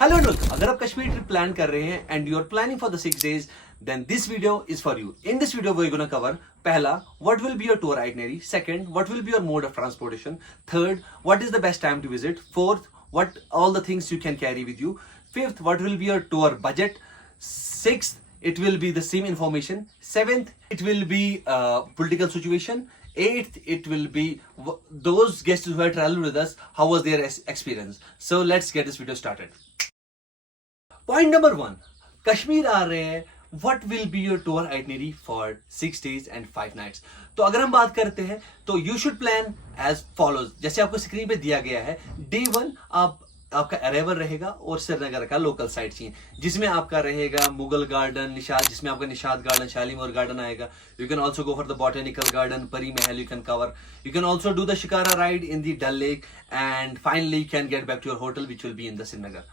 Hello लोग, अगर आप कश्मीर ट्रिप प्लान कर रहे हैं and you are planning for the 6 days, then this video is for you. In this video, we're going to cover पहला, what will be your tour itinerary? Second, what will be your mode of transportation? Third, what is the best time to visit? Fourth, what all the things you can carry with you? Fifth, what will be your tour budget? Sixth, it will be the same information. Seventh, it will be political situation. Eighth, it will be those guests who have traveled with us, how was their experience. So let's get this video started. Point number 1, Kashmir आ रहे हैं, what will be your tour itinerary for 6 days and 5 nights? तो अगर हम बात करते हैं तो you should plan as follows. जैसे आपको स्क्रीन पे दिया गया है, Day 1 आपका अराइवल रहेगा और श्रीनगर का लोकल साइट सीन, जिसमें आपका रहेगा मुगल गार्डन, निशाद, जिसमें आपका निशाद गार्डन, शालीमार गार्डन आएगा. You can also go for the botanical garden, Pari Mahal you can cover. You can also do the shikara ride in the Dal lake and finally you can get back to your hotel which will be in the Srinagar.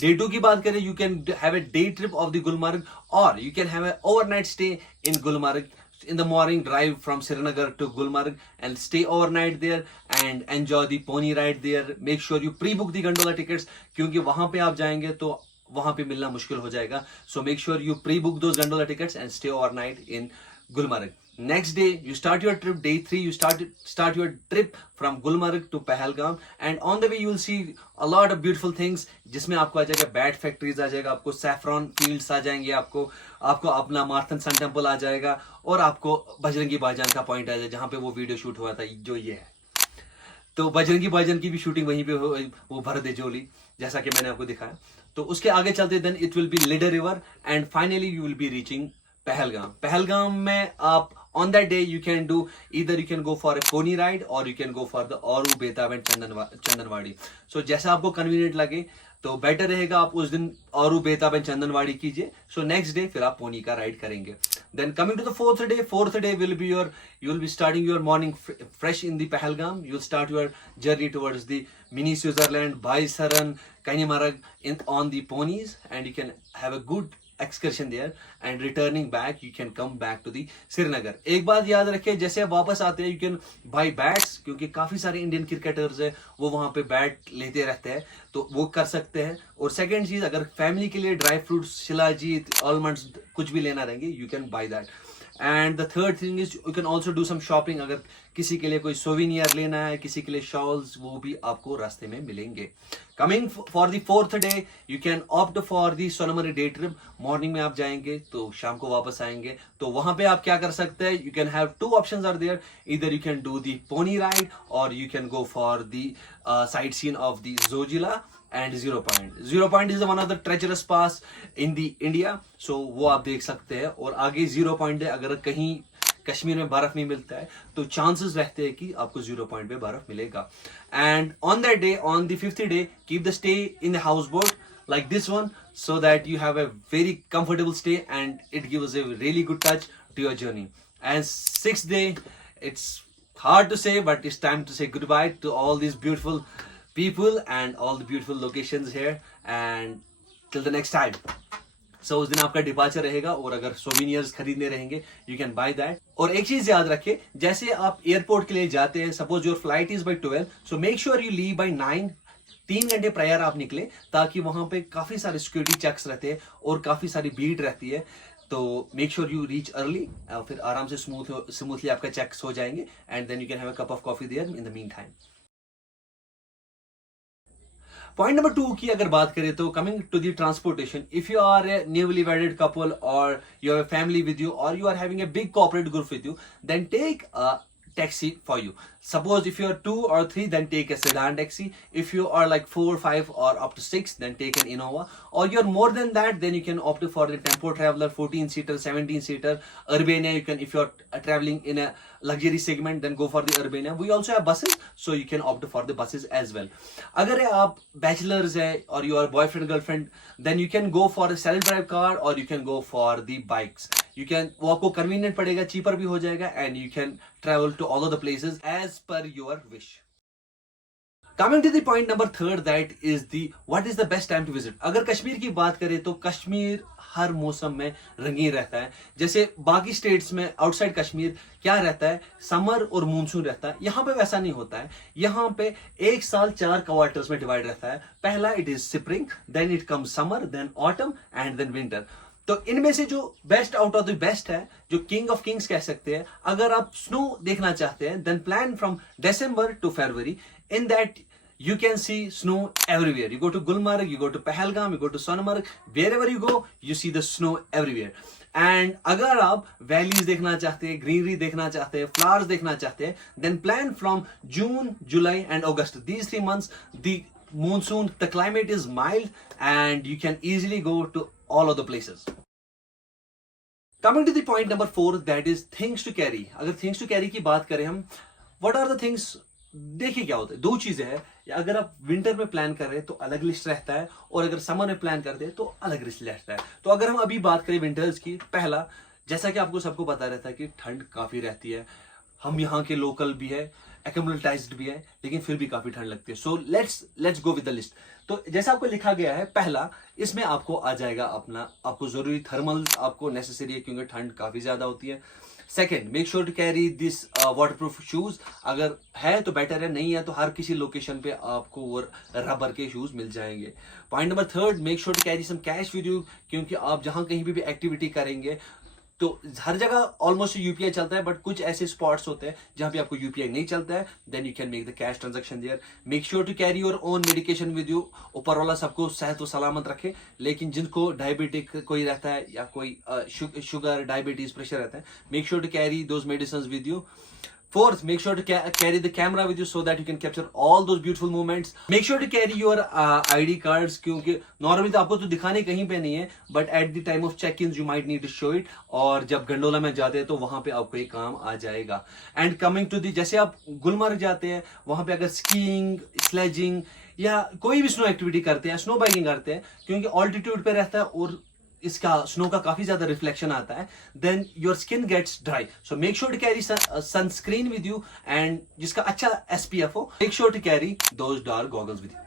Day 2 की बात करें, you can have a day trip of the Gulmarg और you can have a overnight stay in Gulmarg. In the morning, drive from Srinagar to Gulmarg and stay overnight there and enjoy the pony ride there. Make sure you pre-book the gondola tickets क्योंकि वहाँ पे आप जाएंगे तो वहाँ पे मिलना मुश्किल हो जाएगा. So make sure you pre-book those gondola tickets and stay overnight in Gulmarg. Next day, you start your trip. Day 3, you start your trip from Gulmarg to Pahalgam, and on the way you will see a lot of beautiful things. जिसमें आपको आ जाएगा bat factories आ जाएगा, आपको saffron fields आ जाएंगे, आपको अपना मार्थन sun temple आ जाएगा और आपको बजरंगी भाईजान का पॉइंट आ जाएगा जहाँ पे वो वीडियो शूट हुआ था, जो ये है. तो बजरंगी भाईजान की भी शूटिंग वहीं पे वो भरत जोली, जैसा कि मैंने आपको दिखाया. तो उसके आगे चलते then it will be Lidder river and finally you will be reaching Pahalgam में आप on that day you can do either you can go for a pony ride or you can go for the Aru Betab and Chandanwadi. So जैसा आपको convenient लगे तो better रहेगा आप उस दिन औरू बेताब एंड चंदनवाड़ी कीजिए. सो नेक्स्ट डे फिर आप पोनी का राइड करेंगे. Then coming to the fourth day will be your, you will be starting your morning fresh in the Pahalgam. You will start your journey towards the mini Switzerland, Baisaran, Kanimarg in on the ponies and you can have a good excursion there and returning back you can come back to the Srinagar. एक बात याद रखिए, जैसे आप वापस आते हैं you can buy bats, क्योंकि काफी सारे इंडियन क्रिकेटर्स हैं वो वहां पे बैट लेते रहते हैं, तो वो कर सकते हैं. और सेकंड चीज, अगर फैमिली के लिए ड्राई फ्रूट्स, शिलाजीत, आलमंड्स कुछ भी लेना रहेंगे you can buy that. And the third thing is you can also do some shopping. अगर किसी के लिए कोई सोविनियर लेना है, किसी के लिए शॉल्स, वो भी आपको रास्ते में मिलेंगे. Coming for the fourth day you can opt for the Sonamarg day trip. Morning में आप जाएंगे तो शाम को वापस आएंगे. तो वहां पे आप क्या कर सकते हैं, you can have 2 options are there. इधर you can do the pony ride और you can go for the sight seen of the Zojila and Zero Point is one of the treacherous pass in the India. So वो आप देख सकते हैं. और आगे Zero Point है, अगर कहीं कश्मीर में बर्फ नहीं मिलता है तो चांसेस रहते हैं कि आपको Zero Point पे बर्फ मिलेगा. And on that day, on the 5th day, keep the stay in the houseboat like this one so that you have a very comfortable stay and it gives a really good touch to your journey. And 6th day, it's hard to say but it's time to say goodbye to all these beautiful people and all the beautiful locations here and till the next time. So उस दिन आपका departure रहेगा और अगर souvenirs खरीदने रहेंगे you can buy that. और एक चीज याद रखिए, जैसे आप एयरपोर्ट के लिए जाते हैं, suppose your flight is by 12, so make sure you leave by 9. 3 घंटे प्रायर आप निकले, ताकि वहां पे काफी सारे सिक्योरिटी चेक्स रहते हैं और काफी सारी भीड़ रहती है. तो make sure you reach early, फिर आराम से स्मूथली आपका चेक्स हो जाएंगे and then you can have a cup of coffee there in the mean time. Point number 2 की अगर बात करें तो coming to the transportation, if you are a newly wedded couple और you have a family with you और you are having a big corporate group with you, then take a taxi for you. Suppose if you are 2 or 3, then take a sedan taxi. If you are like 4, 5 or up to 6, then take an Innova. Or you're more than that, then you can opt for the Tempo Traveler 14-seater, 17-seater, Urbania. You can, if you're traveling in a luxury segment, then go for the Urbania. We also have buses, so you can opt for the buses as well. अगर आप bachelors है और you are boyfriend girlfriend, then you can go for a self-drive car or you can go for the bikes. You can, वो आपको convenient पड़ेगा, cheaper भी हो जाएगा and you can travel to all of the places as per your wish. Coming to the point number third, that is the what is the best time to visit. अगर कश्मीर की बात करें तो कश्मीर हर मौसम में रंगीन रहता है। जैसे बाकी स्टेट्स में आउटसाइड कश्मीर क्या रहता है, समर और मानसून रहता है, यहाँ पे वैसा नहीं होता है। यहाँ पे एक साल 4 क्वार्टर्स में डिवाइड रहता है। पहला it is spring, then it come summer, then autumn and then winter. तो इनमें से जो best out of the best है, जो किंग ऑफ किंग्स कह सकते हैं, अगर आप स्नो देखना चाहते हैं then plan from December to February. In that you can see snow everywhere. You go to Gulmarg, you go to Pahalgam, you go to Sonmarg, wherever you go you see the snow everywhere. And अगर आप valleys देखना चाहते हैं, greenery देखना चाहते हैं, flowers देखना चाहते हैं, then plan from June, July and August. These 3 months the monsoon, the climate is mild and you can easily go to all of the places. Coming to the point number 4, that is things to carry. अगर things to carry की बात करें हम, what are the things? देखिए क्या होता है, 2 चीजें हैं। अगर आप विंटर में प्लान कर रहे हैं तो अलग लिस्ट रहता है, और अगर समर में प्लान करते हैं तो अलग लिस्ट रहता है। तो अगर हम अभी बात करें विंटर्स की, पहला, जैसा कि आपको सबको पता रहता है कि ठंड काफी रहती है, हम यहाँ के लोकल भी है, एक्यूमुलेटाइज्ड भी है, लेकिन फिर भी काफी ठंड लगती है। So let's go with the list. तो जैसा आपको लिखा गया है, पहला इसमें आपको आ जाएगा अपना, आपको जरूरी थर्मल्स आपको नेसेसरी है क्योंकि ठंड काफी ज्यादा होती है। Second, make sure to carry this waterproof shoes. अगर है तो बेटर है, नहीं है तो हर किसी लोकेशन पे आपको वो रबर के शूज मिल जाएंगे। Point number third, make sure to carry some cash with you, क्योंकि आप जहां कहीं भी एक्टिविटी करेंगे तो हर जगह ऑलमोस्ट यूपीआई चलता है, बट कुछ ऐसे स्पॉट्स होते हैं जहां पे आपको यूपीआई नहीं चलता है, then you can make the cash transaction there. Make sure to carry your own medication with you. ऊपर वाला सबको सेहत व सलामत रखे, लेकिन जिनको डायबिटिक कोई रहता है या कोई शुगर, डायबिटीज, प्रेशर रहता है, make sure to carry those medicine with you. Fourth, make sure to carry the camera with you so that you can capture all those beautiful moments. Make sure to carry your ID cards, क्योंकि normally तो आपको तो दिखाने कहीं पे नहीं है, but at the time of check in you might need to show it, और जब गंडोला में जाते हैं तो वहां पे आपको एक काम आ जाएगा। एंड कमिंग टू दी, जैसे आप गुलमर्ग जाते हैं, वहां पे अगर स्कीइंग, स्लेजिंग या कोई भी स्नो एक्टिविटी करते हैं, स्नो बाइकिंग करते हैं, क्योंकि ऑल्टीट्यूड पे रहता है और इसका स्नो का काफी ज्यादा रिफ्लेक्शन आता है, then your skin gets dry. So make sure to carry sunscreen with you, and जिसका अच्छा एसपीएफ हो। Make sure to carry those dark goggles with you.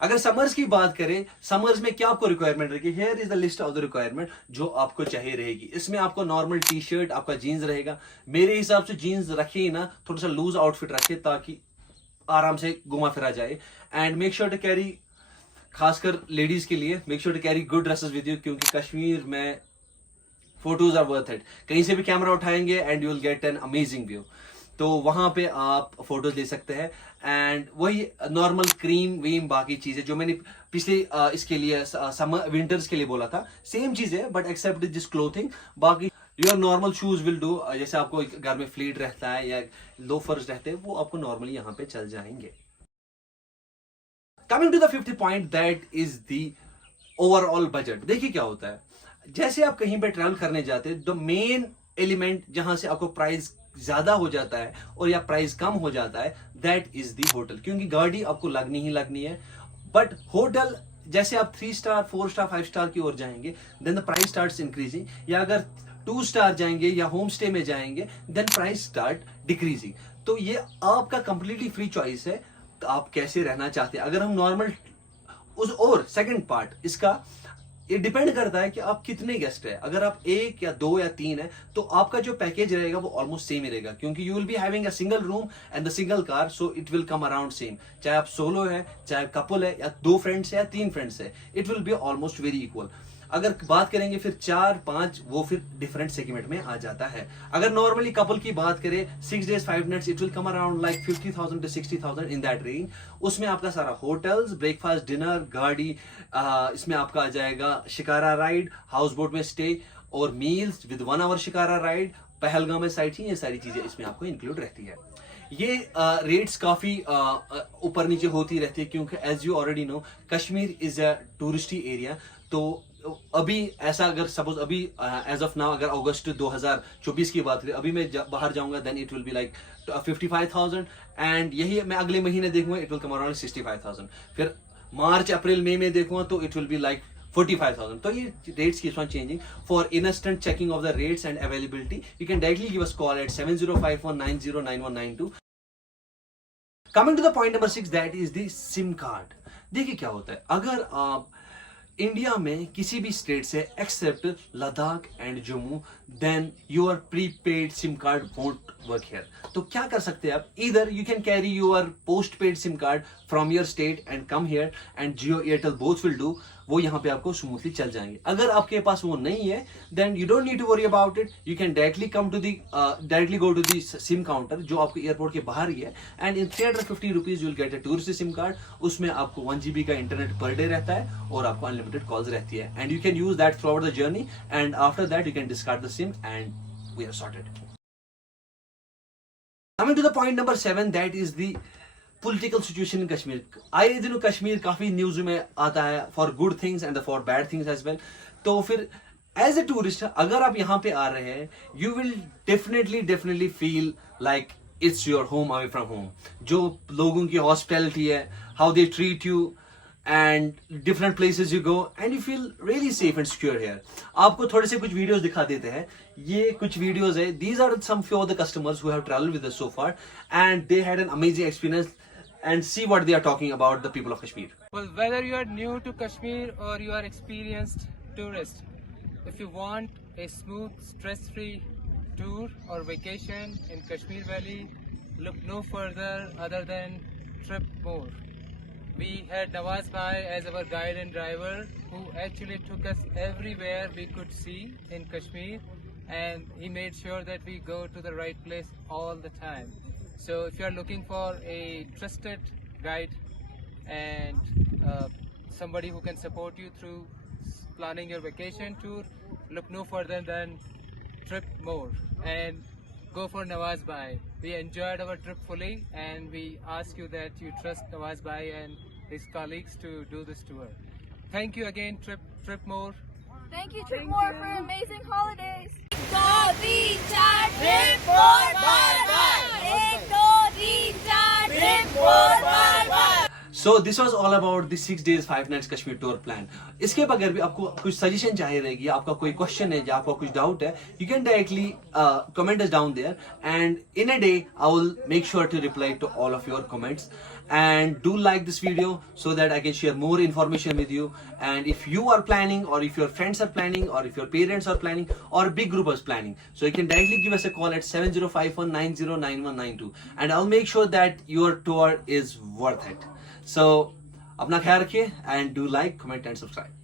अगर समर्स की बात करें, समर्स में क्या आपको रिक्वायरमेंट रहेगी, here is the list of the requirement जो आपको चाहिए रहेगी। इसमें आपको नॉर्मल टी शर्ट, आपका जीन्स रहेगा। मेरे हिसाब से जीन्स रखिए ना, थोड़ा सा लूज आउटफिट रखिए ताकि आराम से घुमा फिरा जाए। And make sure to carry, खासकर लेडीज के लिए, make sure to carry good dresses with you, क्योंकि कश्मीर में फोटोज आर वर्थ इट। कहीं से भी कैमरा उठाएंगे and you will get an amazing view, तो वहां पे आप फोटोज ले सकते हैं। एंड वही नॉर्मल क्रीम वीम बाकी चीजें जो मैंने पिछले इसके लिए समर विंटर्स के लिए बोला था, सेम चीज है, बट एक्सेप्ट दिस क्लोथिंग। बाकी your normal shoes will do. जैसे आपको घर में फ्लीट रहता है या लोफर्स रहते हैं, वो आपको नॉर्मली यहाँ पे चल जाएंगे। Coming to the 50th point, that is the overall budget. देखिए क्या होता है, जैसे आप कहीं पे ट्रैवल करने जाते हैं, द मेन एलिमेंट जहां से आपको प्राइस ज्यादा हो जाता है और या प्राइस कम हो जाता है, दैट इज द होटल, क्योंकि गाड़ी आपको लगनी ही लगनी है। बट होटल, जैसे आप 3 स्टार, 4 स्टार, 5 स्टार की ओर जाएंगे, then the price starts increasing, या अगर 2 स्टार जाएंगे या होम स्टे में जाएंगे, देन प्राइस स्टार्ट डिक्रीजिंग। तो ये आपका कंप्लीटली फ्री चॉइस है, तो आप कैसे रहना चाहते हैं। अगर हम नॉर्मल उस, और सेकंड पार्ट इसका, ये डिपेंड करता है कि आप कितने गेस्ट है। अगर आप 1 या 2 या 3 है, तो आपका जो पैकेज रहेगा वो ऑलमोस्ट सेम ही रहेगा, क्योंकि you will be having a single room and the single car, so it will come around same. चाहे आप सोलो है, चाहे कपल है, या 2 फ्रेंड्स है या 3 फ्रेंड्स है, it will be almost very equal. अगर बात करेंगे फिर 4-5, वो फिर डिफरेंट सेगमेंट में आ जाता है। अगर नॉर्मली कपल की बात करें, 6 days 5 nights, it will come around like 50,000 to 60,000 in that range. उसमें आपका सारा होटल्स, ब्रेकफास्ट, डिनर, गाड़ी, इसमें आपका आ जाएगा शिकारा राइड, हाउस बोट में स्टे और meals with 1 hour shikara ride, Pahalgam में साइटिंग, ये सारी चीजें इसमें आपको इंक्लूड रहती है। ये रेट्स काफी ऊपर नीचे होती रहती है, क्योंकि as you already know, Kashmir is a touristy area. तो अभी ऐसा, अगर सपोज अभी एज ऑफ नाउ, अगर अगस्त 2024 की बात करें, अभी मैं बाहर जाऊंगा, then it will be like 55,000, and यही मैं अगले महीने देखूंगा, इट विल कम अराउंड 65,000। फिर मार्च, अप्रैल, मई में देखूंगा तो it will be like 45,000. So ये rates keeps on changing. For instant checking of the rates and availability, you can directly give us call at 7051909192. Coming to the point number 6, that is the SIM card. देखिए क्या होता है, अगर आप India में किसी भी स्टेट से except Ladakh and Jammu, then your prepaid SIM card won't work here. तो क्या कर सकते हैं आप, इधर you can carry your postpaid SIM card from your state and come here, and Jio Airtel both will do. वो यहाँ पे आपको स्मूथली चल जाएंगे. अगर आपके पास वो नहीं है, then you don't need to worry about it. You can directly go to the SIM counter जो आपको एयरपोर्ट के बाहर ही है, and in 350 rupees you will get a tourist SIM card. उसमें आपको 1 GB का इंटरनेट पर डे रहता है और आपको अनलिमिटेड कॉल्स रहती है, and you can use that throughout the journey, and after that you can discard the SIM and we are sorted. Coming to the point number 7, that is the political situation in Kashmir. आए दिनों कश्मीर काफी news में आता है for good things and for bad things as well. तो फिर as a tourist अगर आप यहाँ पे आ रहे हैं, you will definitely feel like it's your home away from home. जो लोगों की हॉस्पिटैलिटी है, how they treat you, and different places you go, and you feel really safe and secure here. आपको थोड़े से कुछ वीडियोस दिखा देते हैं. ये कुछ वीडियोस है. These are some few of the customers who have traveled with us so far, and they had an amazing experience. And see what they are talking about the people of Kashmir. Well, whether you are new to Kashmir or you are experienced tourist, if you want a smooth, stress-free tour or vacation in Kashmir Valley, look no further other than Tripmore. We had Nawaz Bhai as our guide and driver, who actually took us everywhere we could see in Kashmir, and he made sure that we go to the right place all the time. So if you are looking for a trusted guide and somebody who can support you through planning your vacation tour, look no further than Tripmore and go for Nawaz Bhai. We enjoyed our trip fully, and we ask you that you trust Nawaz Bhai and his colleagues to do this tour. Thank you again, Tripmore. Thank you, Tripmore, for amazing holidays. 1 2 3 4 Tripmore बार-बार. 1 2 3 4 Tripmore बार-बार. So this was all about the 6 days 5 nights Kashmir tour plan. इसके बगैर भी आपको कुछ suggestion चाहिए रहेगी, आपका कोई क्वेश्चन है या आपका कुछ डाउट है, you can directly comment us down there, and in a day I will make sure to reply to all of your comments. And do like this video so that I can share more information with you. And if you are planning, or if your friends are planning, or if your parents are planning, or big group is planning, so you can directly give us a call at 7051909192, and I'll make sure that your tour is worth it. So अपना ख्याल रखिए, and do like, comment and subscribe.